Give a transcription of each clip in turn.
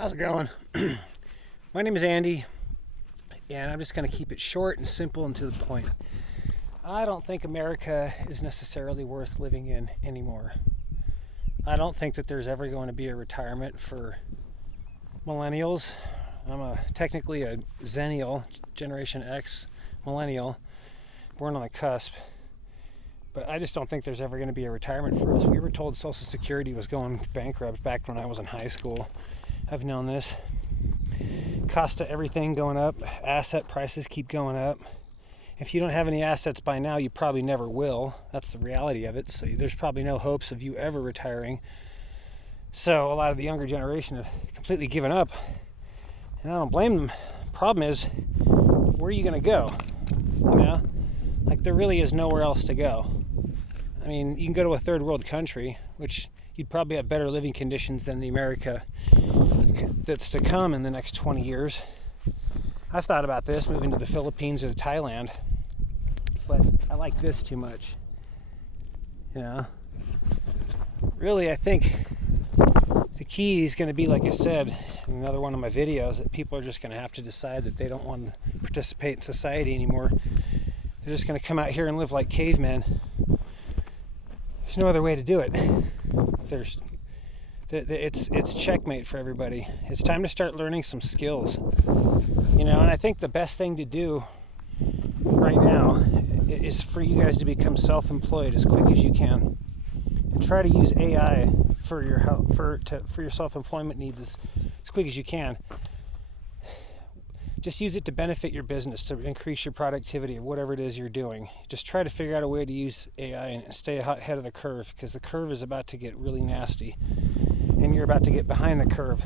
How's it going? My name is Andy, and I'm just going to keep it short and simple and to the point. I don't think America is necessarily worth living in anymore. I don't think that there's ever going to be a retirement for millennials. I'm technically a Zennial, Generation X millennial, born on the cusp. But I just don't think there's ever going to be a retirement for us. We were told Social Security was going bankrupt back when I was in high school. I've known this. Cost of everything going up. Asset prices keep going up. If you don't have any assets by now, you probably never will. That's the reality of it. So there's probably no hopes of you ever retiring. So a lot of the younger generation have completely given up. And I don't blame them. Problem is, where are you going to go? You know? Like, there really is nowhere else to go. I mean, you can go to a third world country, which you'd probably have better living conditions than the America that's to come in the next 20 years. I've thought about this, moving to the Philippines or to Thailand, but I like this too much. You know? Really, I think the key is going to be, like I said in another one of my videos, that people are just going to have to decide that they don't want to participate in society anymore. They're just going to come out here and live like cavemen. There's no other way to do it. It's checkmate for everybody. It's time to start learning some skills. You know, and I think the best thing to do right now is for you guys to become self-employed as quick as you can, and try to use AI for your help, for your self-employment needs as quick as you can. Just use it to benefit your business, to increase your productivity of whatever it is you're doing. Just try to figure out a way to use AI and stay ahead of the curve, because the curve is about to get really nasty and you're about to get behind the curve.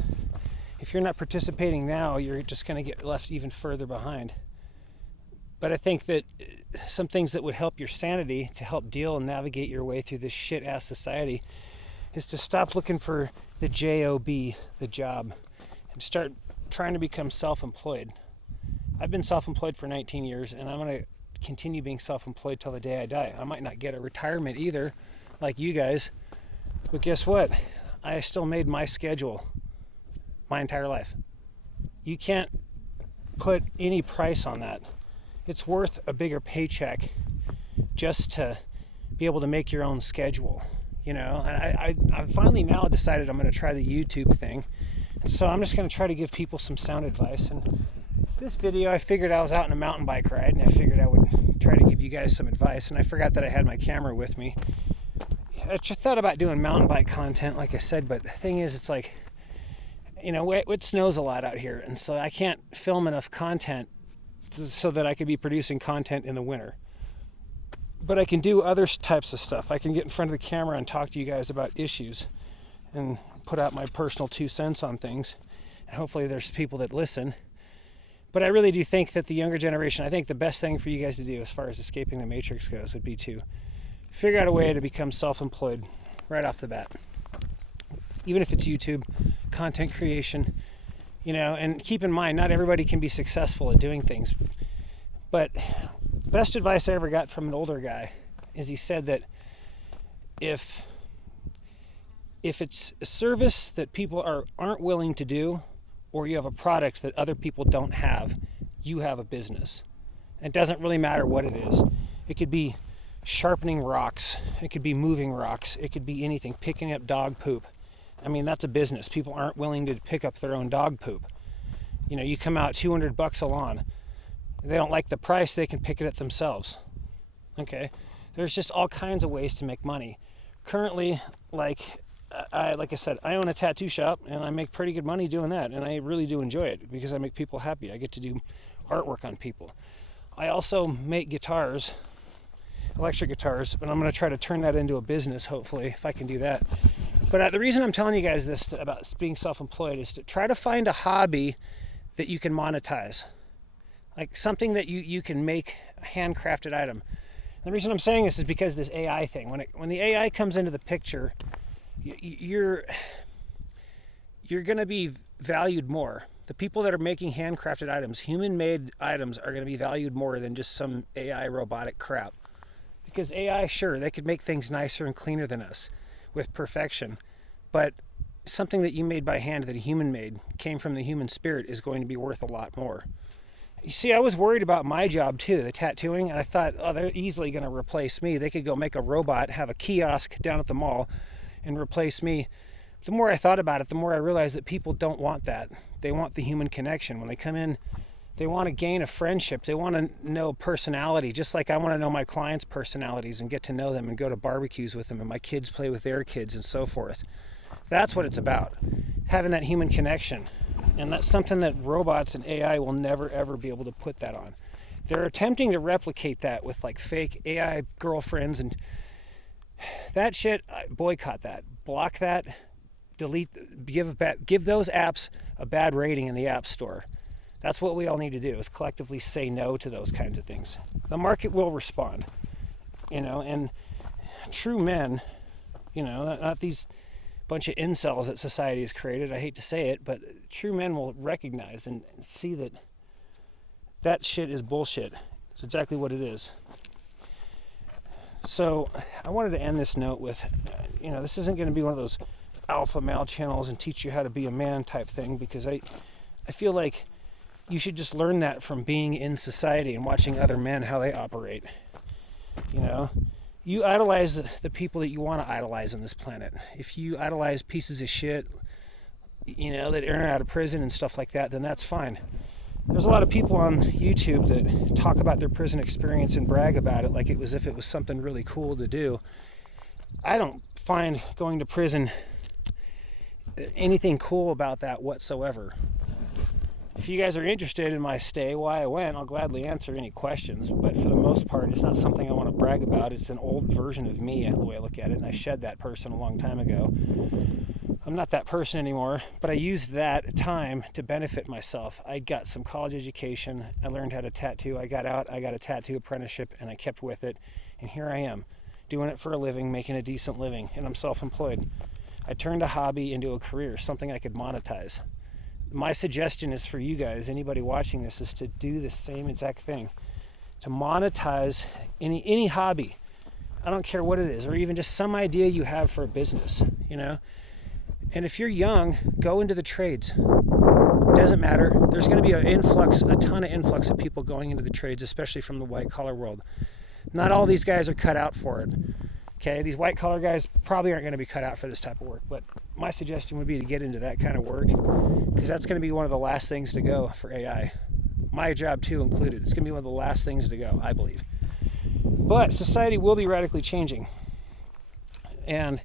If you're not participating now, you're just going to get left even further behind. But I think that some things that would help your sanity to help deal and navigate your way through this shit-ass society is to stop looking for the job, the job, and start trying to become self-employed. I've been self-employed for 19 years, and I'm going to continue being self-employed till the day I die. I might not get a retirement either, like you guys, but guess what? I still made my schedule my entire life. You can't put any price on that. It's worth a bigger paycheck just to be able to make your own schedule. You know, I finally now decided I'm going to try the YouTube thing. And so I'm just going to try to give people some sound advice. And this video, I figured I was out on a mountain bike ride, and I figured I would try to give you guys some advice. And I forgot that I had my camera with me. I just thought about doing mountain bike content, like I said, but the thing is, it's like, you know, it snows a lot out here, and so I can't film enough content so that I could be producing content in the winter. But I can do other types of stuff. I can get in front of the camera and talk to you guys about issues and put out my personal 2 cents on things. And hopefully there's people that listen. But I really do think that the younger generation, I think the best thing for you guys to do as far as escaping the matrix goes would be to figure out a way to become self-employed right off the bat. Even if it's YouTube, content creation, you know, and keep in mind, not everybody can be successful at doing things. But best advice I ever got from an older guy is he said that if it's a service that people aren't willing to do, or you have a product that other people don't have, you have a business. It doesn't really matter what it is. It could be sharpening rocks. It could be moving rocks. It could be anything, picking up dog poop. I mean, that's a business. People aren't willing to pick up their own dog poop. You know, you come out $200 a lawn. If they don't like the price, they can pick it up themselves. Okay? There's just all kinds of ways to make money. Currently, like I said, I own a tattoo shop, and I make pretty good money doing that, and I really do enjoy it because I make people happy. I get to do artwork on people. I also make guitars, electric guitars, but I'm going to try to turn that into a business, hopefully, if I can do that. But the reason I'm telling you guys this about being self-employed is to try to find a hobby that you can monetize. Like something that you can make a handcrafted item. And the reason I'm saying this is because this AI thing, when the AI comes into the picture, you're going to be valued more. The people that are making handcrafted items, human-made items, are going to be valued more than just some AI robotic crap. Because AI, sure, they could make things nicer and cleaner than us with perfection, but something that you made by hand that a human made came from the human spirit is going to be worth a lot more. You see, I was worried about my job too, the tattooing, and I thought, oh, they're easily going to replace me. They could go make a robot, have a kiosk down at the mall, and replace me. The more I thought about it, the more I realized that people don't want that. They want the human connection. When they come in, they want to gain a friendship. They want to know personality, just like I want to know my clients' personalities and get to know them and go to barbecues with them, and my kids play with their kids and so forth. That's what it's about, having that human connection. And that's something that robots and AI will never, ever be able to put that on. They're attempting to replicate that with like fake AI girlfriends and that shit. Boycott that. Block that. Delete. Give those apps a bad rating in the App Store. That's what we all need to do, is collectively say no to those kinds of things. The market will respond. And true men, not these bunch of incels that society has created. I hate to say it, but true men will recognize and see that shit is bullshit. It's exactly what it is. So I wanted to end this note with, this isn't going to be one of those alpha male channels and teach you how to be a man type thing, because I feel like you should just learn that from being in society and watching other men, how they operate. You idolize the people that you want to idolize on this planet. If you idolize pieces of shit, that are out of prison and stuff like that, then that's fine. There's a lot of people on YouTube that talk about their prison experience and brag about it like it was if it was something really cool to do. I don't find going to prison anything cool about that whatsoever. If you guys are interested in my stay, why I went, I'll gladly answer any questions. But for the most part, it's not something I want to brag about. It's an old version of me, the way I look at it. And I shed that person a long time ago. I'm not that person anymore, but I used that time to benefit myself. I got some college education. I learned how to tattoo. I got out. I got a tattoo apprenticeship, and I kept with it. And here I am, doing it for a living, making a decent living, and I'm self-employed. I turned a hobby into a career, something I could monetize. My suggestion is for you guys, anybody watching this, is to do the same exact thing. To monetize any hobby. I don't care what it is, or even just some idea you have for a business, And if you're young, go into the trades. Doesn't matter. There's going to be a ton of influx of people going into the trades, especially from the white collar world. Not all these guys are cut out for it. Okay, these white collar guys probably aren't going to be cut out for this type of work, but my suggestion would be to get into that kind of work, because that's going to be one of the last things to go for AI. My job too included. It's going to be one of the last things to go, I believe. But society will be radically changing. And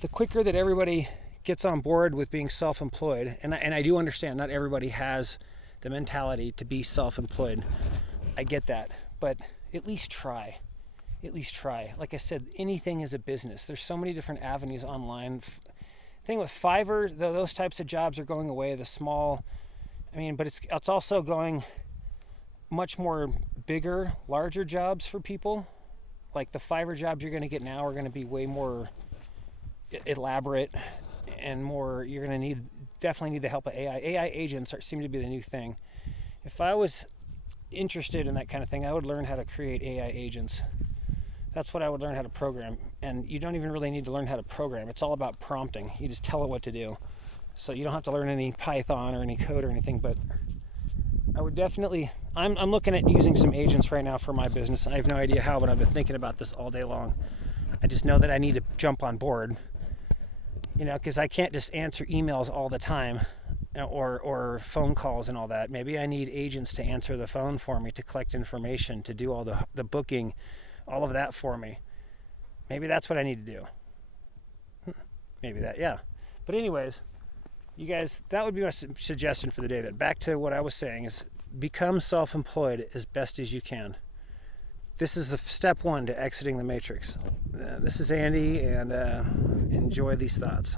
the quicker that everybody gets on board with being self-employed, and I do understand not everybody has the mentality to be self-employed. I get that, but at least try. Like I said, anything is a business. There's so many different avenues online. The thing with Fiverr, those types of jobs are going away. The small, but it's also going much more bigger, larger jobs for people. Like the Fiverr jobs you're going to get now are going to be way more elaborate and more. You're going to definitely need the help of AI. AI agents seem to be the new thing. If I was interested in that kind of thing, I would learn how to create AI agents. That's what I would learn how to program. And you don't even really need to learn how to program. It's all about prompting. You just tell it what to do. So you don't have to learn any Python or any code or anything, but I would definitely, I'm looking at using some agents right now for my business. I have no idea how, but I've been thinking about this all day long. I just know that I need to jump on board, because I can't just answer emails all the time or phone calls and all that. Maybe I need agents to answer the phone for me, to collect information, to do all the booking, all of that for me. Maybe that's what I need to do. Maybe that, yeah. But anyways, you guys, that would be my suggestion for the day. That back to what I was saying is become self-employed as best as you can. This is the step one to exiting the matrix. This is Andy, and enjoy these thoughts.